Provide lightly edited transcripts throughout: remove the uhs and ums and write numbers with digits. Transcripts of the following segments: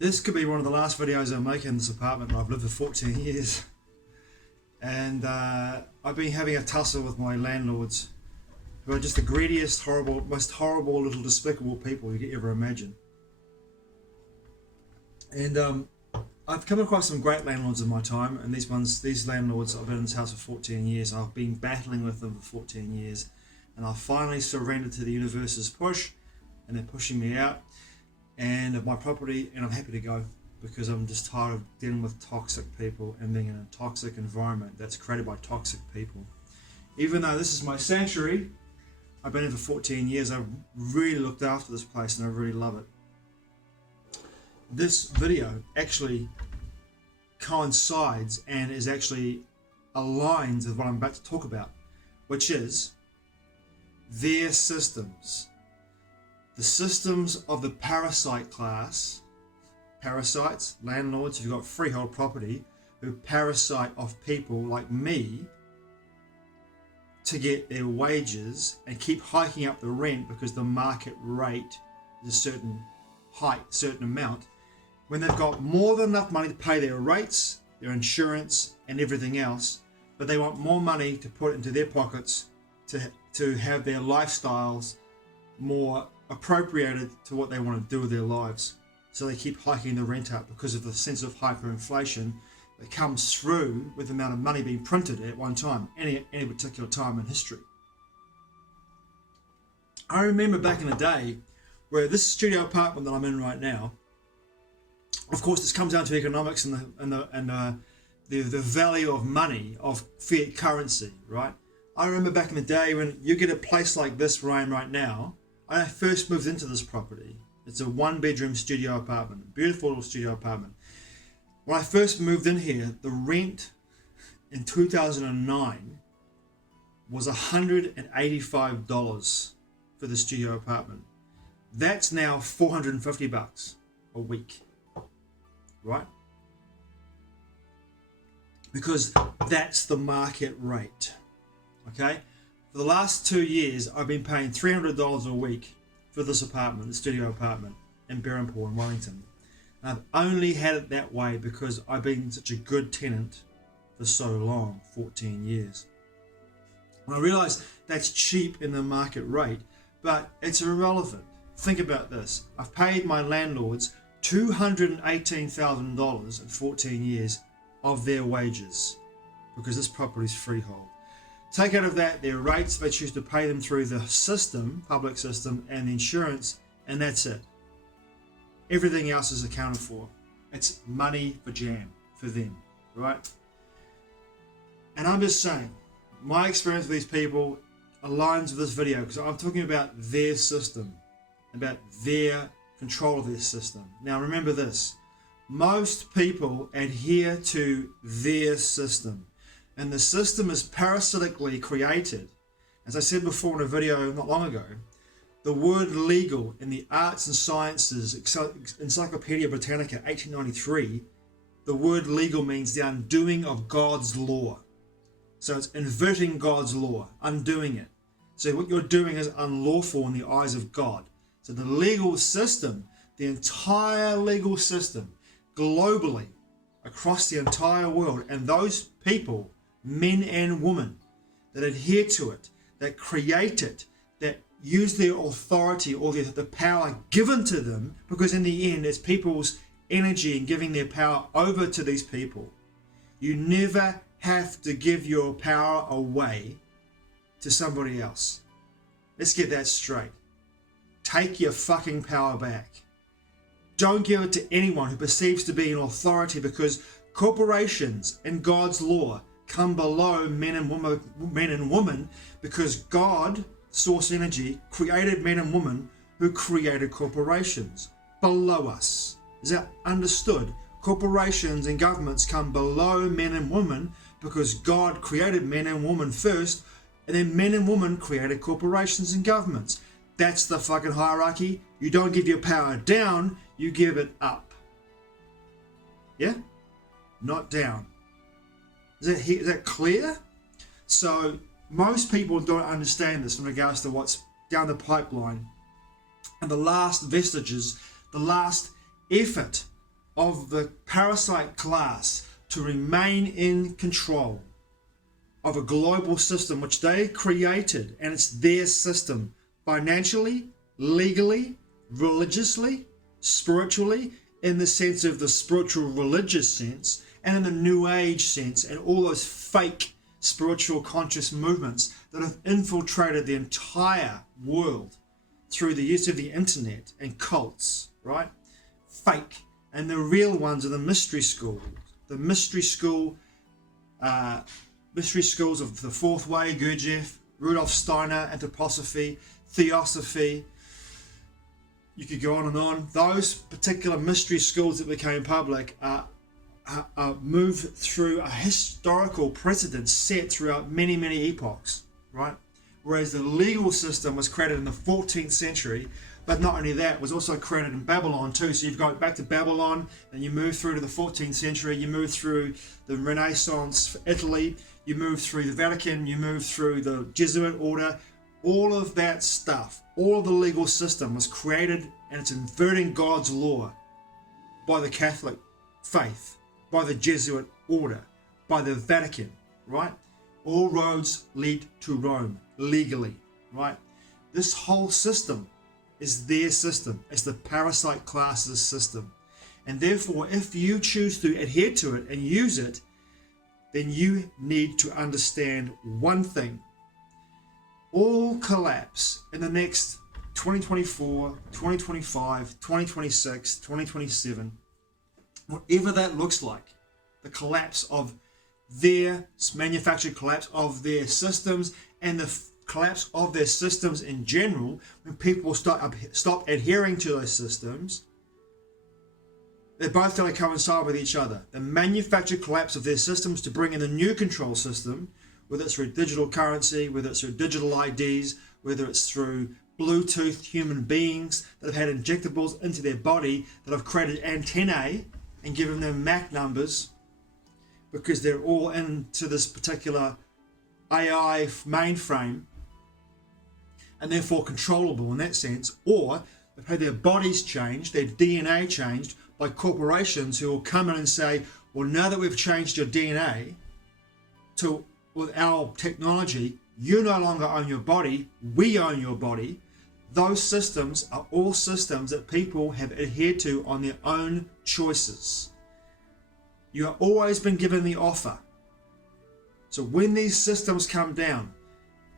This could be one of the last videos I make in this apartment. I've lived for 14 years. And I've been having a tussle with my landlords, who are just the greediest, horrible, most horrible, little despicable people you could ever imagine. And I've come across some great landlords in my time, and these landlords, I've been in this house for 14 years. I've been battling with them for 14 years, and I finally surrendered to the universe's push, and they're pushing me out and of my property, and I'm happy to go because I'm just tired of dealing with toxic people and being in a toxic environment that's created by toxic people. Even though this is my sanctuary, I've been here for 14 years. I've really looked after this place and I really love it. This video actually coincides and is actually aligned with what I'm about to talk about, which is their systems. The systems of the parasite class, parasites, landlords who've got freehold property, who parasite off people like me to get their wages and keep hiking up the rent because the market rate is a certain height, certain amount, when they've got more than enough money to pay their rates, their insurance and everything else, but they want more money to put into their pockets to have their lifestyles more appropriated to what they want to do with their lives. So they keep hiking the rent up because of the sense of hyperinflation that comes through with the amount of money being printed at one time, any particular time in history. I remember back in the day where this studio apartment that I'm in right now, of course this comes down to economics and the value of money, of fiat currency, right? I remember back in the day when you get a place like this where I am right now. I first moved into this property. It's a one-bedroom studio apartment, beautiful little studio apartment. When I first moved in here, the rent in 2009 was $185 for the studio apartment. That's now $450 a week, right? Because that's the market rate, okay? For the last 2 years, I've been paying $300 a week for this apartment, the studio apartment in Berrimpool in Wellington. And I've only had it that way because I've been such a good tenant for so long, 14 years. And I realise that's cheap in the market rate, but it's irrelevant. Think about this. I've paid my landlords $218,000 in 14 years of their wages because this property is freehold. Take out of that their rates, they choose to pay them through the system, public system, and the insurance, and that's it. Everything else is accounted for. It's money for jam for them, right? And I'm just saying, my experience with these people aligns with this video because I'm talking about their system, about their control of their system. Now remember this, most people adhere to their system. And the system is parasitically created. As I said before in a video not long ago, the word legal in the Arts and Sciences Encyclopedia Britannica 1893, the word legal means the undoing of God's law. So it's inverting God's law, undoing it. So what you're doing is unlawful in the eyes of God. So the legal system, the entire legal system, globally, across the entire world, and those people, men and women, that adhere to it, that create it, that use their authority or the power given to them, because in the end it's people's energy and giving their power over to these people. You never have to give your power away to somebody else. Let's get that straight. Take your fucking power back. Don't give it to anyone who perceives to be an authority, because corporations in God's law come below men and women because God, source energy, created men and women who created corporations below us. Is that understood? Corporations and governments come below men and women because God created men and women first, and then men and women created corporations and governments. That's the fucking hierarchy. You don't give your power down, you give it Yeah? Not down. Is that clear? So most people don't understand this in regards to what's down the pipeline. And the last vestiges, the last effort of the parasite class to remain in control of a global system which they created, and it's their system, financially, legally, religiously, spiritually, in the sense of the spiritual religious sense, and in the new age sense, and all those fake spiritual conscious movements that have infiltrated the entire world through the use of the internet and cults, right? Fake. And the real ones are the mystery schools. The mystery schools of the Fourth Way, Gurdjieff, Rudolf Steiner, Anthroposophy, Theosophy. You could go on and on. Those particular mystery schools that became public move through a historical precedent set throughout many, many epochs, right? Whereas the legal system was created in the 14th century, but not only that, it was also created in Babylon too. So you've got back to Babylon, and you move through to the 14th century, you move through the Renaissance, Italy, you move through the Vatican, you move through the Jesuit order. All of that stuff, all of the legal system was created, and it's inverting God's law by the Catholic faith, by the Jesuit order, by the Vatican, right? All roads lead to Rome, legally, right? This whole system is their system. It's the parasite class's system. And therefore, if you choose to adhere to it and use it, then you need to understand one thing. All collapse in the next 2024, 2025, 2026, 2027, whatever that looks like, the collapse of their manufactured collapse of their systems and the collapse of their systems in general, when people stop adhering to those systems, they're both going to coincide with each other. The manufactured collapse of their systems to bring in a new control system, whether it's through digital currency, whether it's through digital IDs, whether it's through Bluetooth human beings that have had injectables into their body, that have created antennae and given them MAC numbers because they're all into this particular AI mainframe and therefore controllable in that sense, or they've had their bodies changed, their DNA changed by corporations who will come in and say, well, now that we've changed your DNA to with our technology, you no longer own your body, we own your body. Those systems are all systems that people have adhered to on their own choices. You have always been given the offer. So when these systems come down,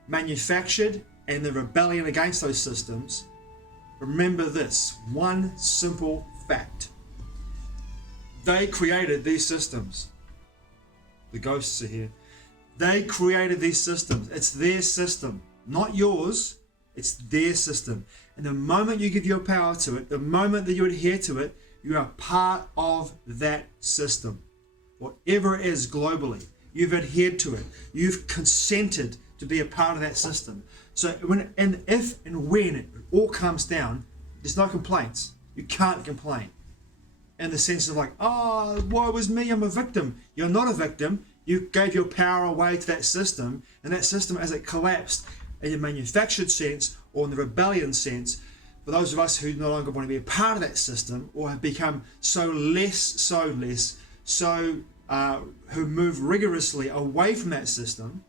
manufactured, and the rebellion against those systems, remember this one simple fact. They created these systems. The ghosts are here. They created these systems. It's their system, not yours. It's their system. And the moment you give your power to it, the moment that you adhere to it, you are part of that system. Whatever it is globally, you've adhered to it. You've consented to be a part of that system. So if and when it all comes down, there's no complaints. You can't complain. In the sense of like, oh, woe was me, I'm a victim. You're not a victim. You gave your power away to that system, and that system, as it collapsed in the manufactured sense or in the rebellion sense, for those of us who no longer want to be a part of that system or have become who move rigorously away from that system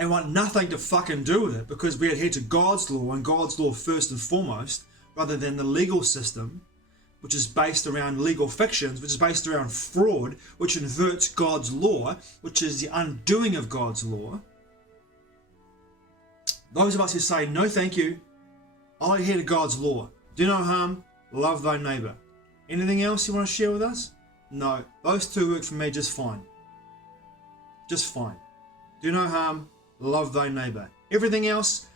and want nothing to fucking do with it because we adhere to God's law and God's law first and foremost, rather than the legal system, which is based around legal fictions, which is based around fraud, which inverts God's law, which is the undoing of God's law. Those of us who say, no thank you, I'll adhere to God's law. Do no harm, love thy neighbor. Anything else you want to share with us? No, those two work for me just fine. Just fine. Do no harm, love thy neighbor. Everything else,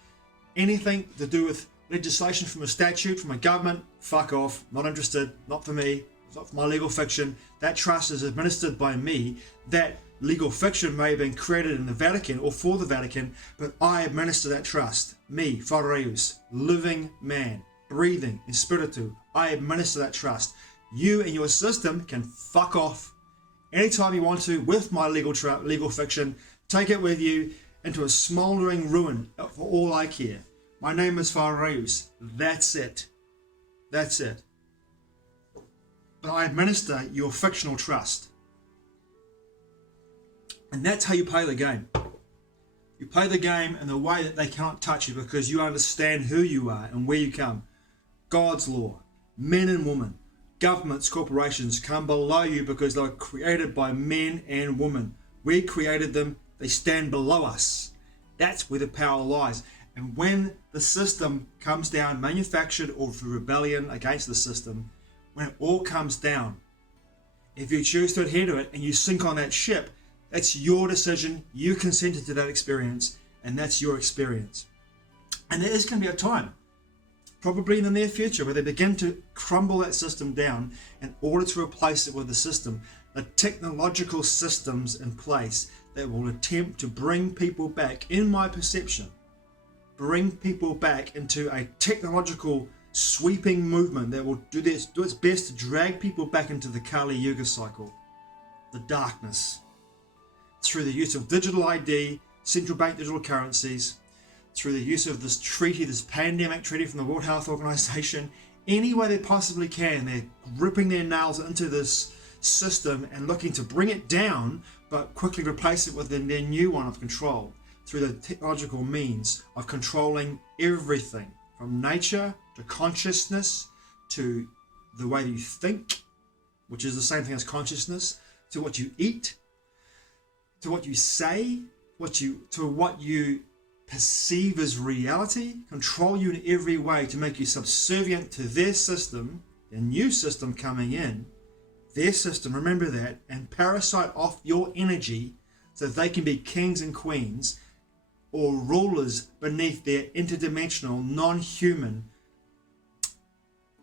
anything to do with legislation from a statute, from a government, fuck off, not interested, not for me, it's not for my legal fiction. That trust is administered by me. That legal fiction may have been created in the Vatican or for the Vatican, but I administer that trust. Me, Fareus, living man, breathing in spiritu, I administer that trust. You and your system can fuck off anytime you want to with my legal fiction. Take it with you into a smouldering ruin for all I care. My name is Fareus. That's it. That's it. but I administer your fictional trust. And that's how you play the game. You play the game in the way that they cannot touch you because you understand who you are and where you come. God's law, men and women, governments, corporations come below you because they were created by men and women. We created them, they stand below us. That's where the power lies. And when the system comes down, manufactured or through rebellion against the system, when it all comes down, if you choose to adhere to it and you sink on that ship, that's your decision. You consented to that experience, and that's your experience. And there is going to be a time, probably in the near future, where they begin to crumble that system down in order to replace it with a system, the technological systems in place that will attempt to bring people back, in my perception, bring people back into a technological sweeping movement that will do its best to drag people back into the Kali Yuga cycle, the darkness, through the use of digital ID, central bank digital currencies, through the use of this treaty, this pandemic treaty from the World Health Organization, any way they possibly can. They're ripping their nails into this system and looking to bring it down, but quickly replace it with their new one of control through the technological means of controlling everything from nature to consciousness to the way you think, which is the same thing as consciousness, to what you eat, to what you say, to what you perceive as reality, control you in every way to make you subservient to their system, their new system coming in, their system, remember that, and parasite off your energy so that they can be kings and queens or rulers beneath their interdimensional, non-human,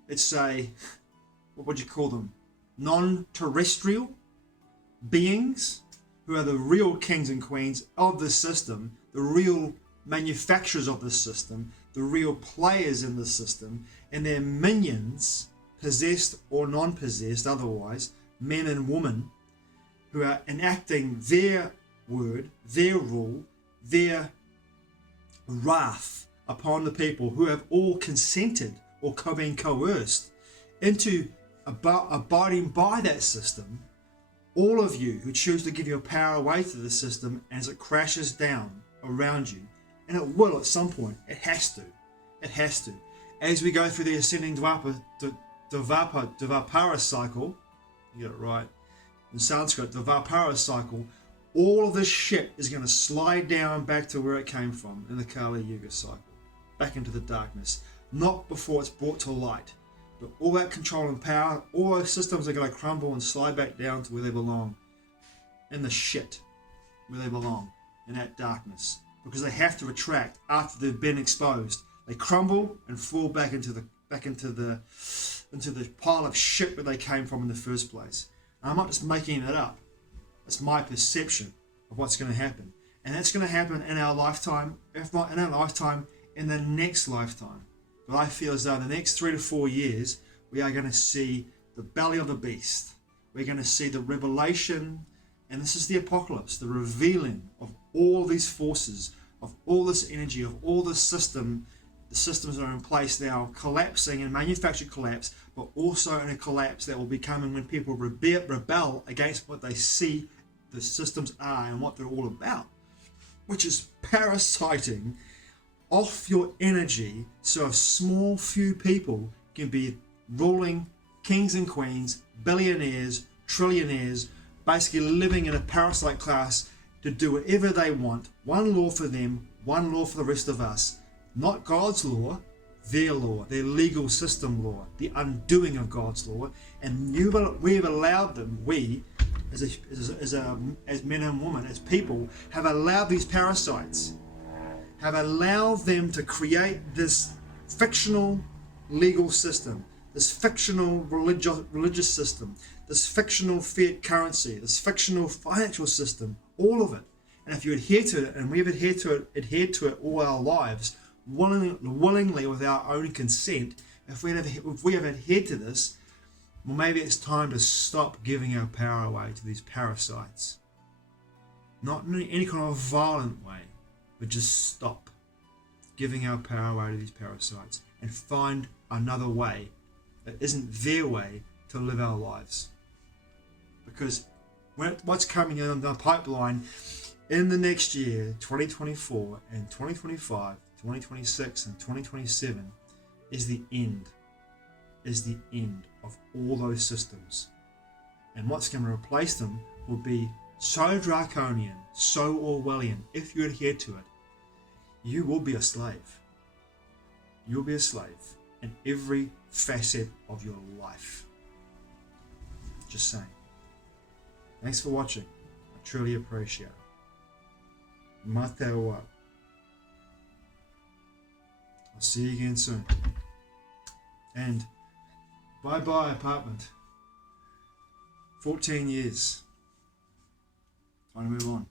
let's say, what would you call them? Non-terrestrial beings who are the real kings and queens of the system, the real manufacturers of the system, the real players in the system, and their minions, possessed or non-possessed otherwise, men and women, who are enacting their word, their rule, their wrath upon the people who have all consented or been coerced into abiding by that system. All of you who choose to give your power away to the system as it crashes down around you, and it will at some point, it has to, as we go through the ascending Dvapara cycle, you get it right, in Sanskrit, the Dvapara cycle, all of this shit is going to slide down back to where it came from in the Kali Yuga cycle, back into the darkness, not before it's brought to light. But all that control and power, all those systems are going to crumble and slide back down to where they belong, in the shit, where they belong, in that darkness, because they have to retract after they've been exposed. They crumble and fall back into the pile of shit where they came from in the first place. And I'm not just making it up. It's my perception of what's going to happen, and that's going to happen in our lifetime, if not in our lifetime, in the next lifetime. But I feel as though in the next 3 to 4 years, we are going to see the belly of the beast. We're going to see the revelation, and this is the apocalypse, the revealing of all these forces, of all this energy, of all this system. The systems that are in place now collapsing and manufactured collapse, but also in a collapse that will be coming when people rebel against what they see the systems are and what they're all about, which is parasiting off your energy so a small few people can be ruling kings and queens, billionaires, trillionaires, basically living in a parasite class to do whatever they want. One law for them, one law for the rest of us. Not God's law, their legal system law, the undoing of God's law. And we've allowed them, we as men and women, as people, have allowed these parasites, have allowed them to create this fictional legal system, this fictional religious system, this fictional fiat currency, this fictional financial system, all of it. And if you adhere to it, and we've adhered to it all our lives, willingly with our own consent, if we have adhered to this, well, maybe it's time to stop giving our power away to these parasites. Not in any kind of violent way, but just stop giving our power away to these parasites and find another way that isn't their way, to live our lives. Because what's coming in the pipeline in the next year, 2024 and 2025, 2026 and 2027, is the end of all those systems. And what's going to replace them will be so draconian, so Orwellian. If you adhere to it, you will be a slave. You'll be a slave in every facet of your life. Just saying. Thanks for watching. I truly appreciate it. Mā te ua. I'll see you again soon. And bye-bye apartment. 14 years. Time to move on.